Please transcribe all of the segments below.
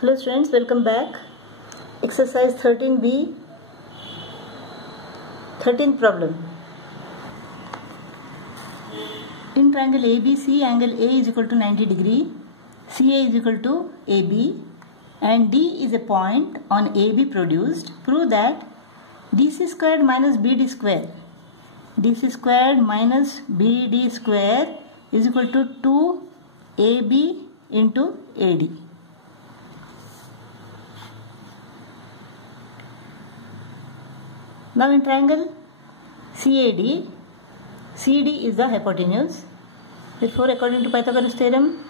Hello students, welcome back. Exercise 13b, 13th problem. In triangle ABC, angle A is equal to 90 degree, CA is equal to AB and D is a point on AB produced. Prove that DC squared minus BD square, DC squared minus BD square is equal to 2AB into AD. Now in triangle CAD, CD is the hypotenuse. Therefore, according to Pythagoras theorem,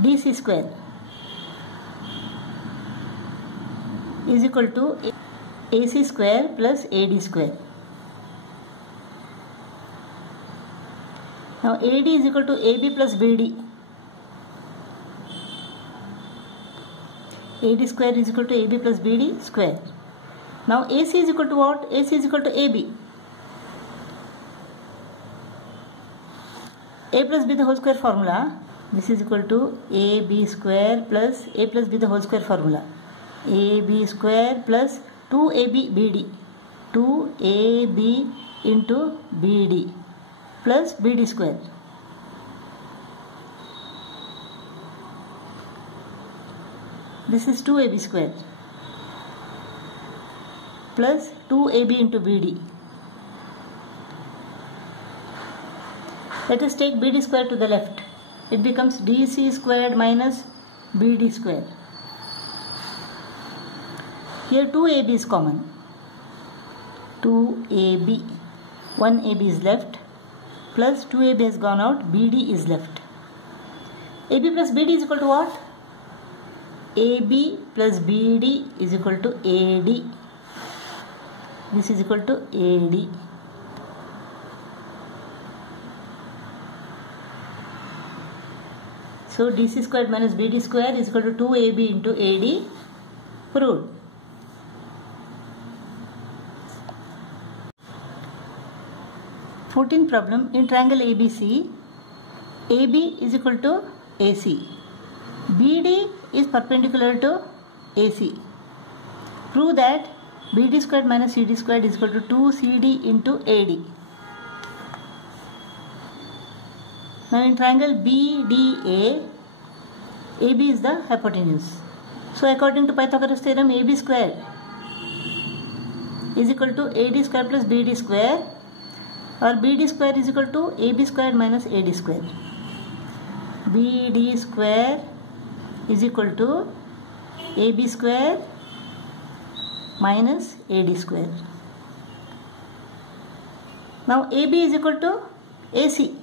DC square is equal to AC square plus AD square. Now AD is equal to AB plus BD. AD square is equal to AB plus BD square. Now AC is equal to what? AC is equal to AB. A plus B the whole square formula. This is equal to AB square plus A plus B the whole square formula. AB square plus 2AB BD. 2AB into BD plus BD square. This is 2AB square plus 2AB into BD. Let us take BD square to the left. It becomes DC squared minus BD square. Here 2AB is common. 2AB. 1AB is left plus 2AB has gone out. BD is left. AB plus BD is equal to what? AB plus BD is equal to AD. This is equal to AD. So DC squared minus BD square is equal to 2AB into AD. Proved. Fourteenth problem. In triangle ABC, AB is equal to AC. BD is perpendicular to AC. Prove that BD squared minus CD squared is equal to 2CD into AD. Now in triangle BDA, AB is the hypotenuse. So according to Pythagoras theorem, AB square is equal to AD square plus BD square, or BD square is equal to AB squared minus AD square. BD square is equal to AB square minus AD square. Now AB is equal to AC.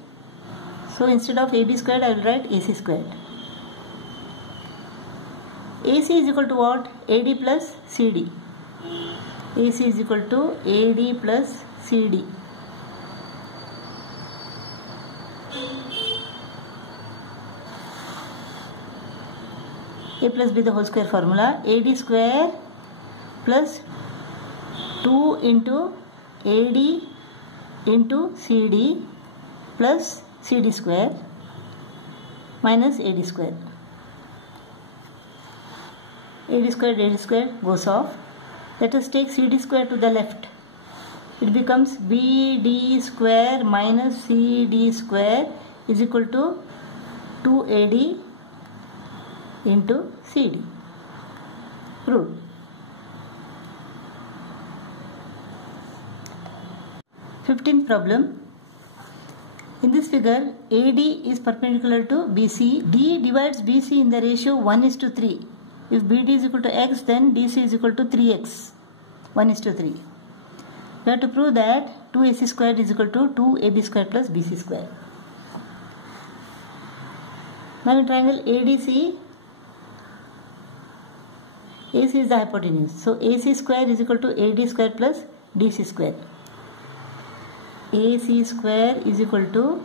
So instead of AB squared, I will write AC squared. AC is equal to what? AD plus CD. AC is equal to AD plus CD. A plus B the whole square formula. AD square plus 2 into AD into CD plus CD square minus AD square. AD square goes off. Let us take CD square to the left. It becomes BD square minus CD square is equal to 2AD into CD. Proved. Fifteenth problem. In this figure, AD is perpendicular to BC. D divides BC in the ratio 1:3. If BD is equal to X, then DC is equal to 3X. 1:3. We have to prove that 2AC squared is equal to 2AB squared plus BC square. Now in triangle ADC, AC is the hypotenuse. So AC square is equal to AD square plus DC square. AC square is equal to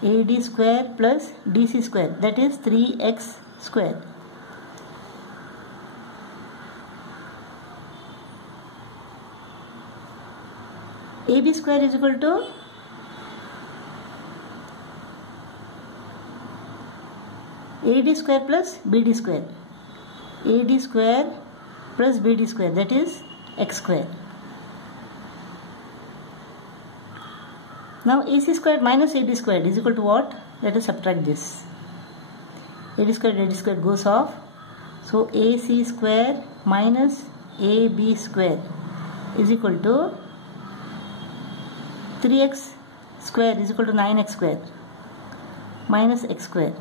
AD square plus DC square, that is 3X square. AB square is equal to AD square plus BD square. AD square plus BD square, that is x square. Now AC squared minus AD squared is equal to what? Let us subtract this. AD squared goes off. So AC square minus AB square is equal to 3x square is equal to 9x square minus x square.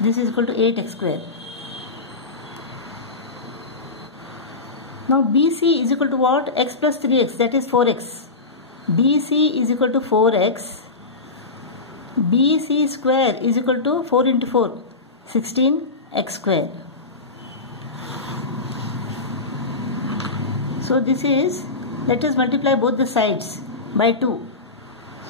This is equal to 8x square. Now BC is equal to what? X plus 3x, that is 4x. BC is equal to 4x. BC square is equal to 4 into 4, 16x square. So this is, let us multiply both the sides by 2.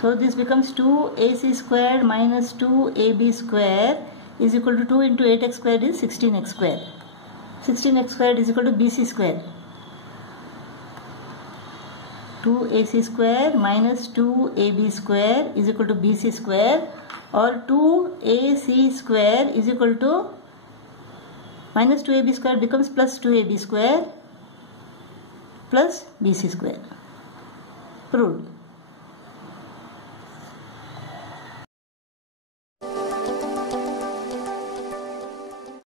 So this becomes 2AC squared minus 2AB square is equal to 2 into 8x squared is 16x square. 16x squared is equal to BC square. 2AC square minus 2AB square is equal to BC square, or 2AC square is equal to minus 2AB square becomes plus 2AB square plus BC square. Proved.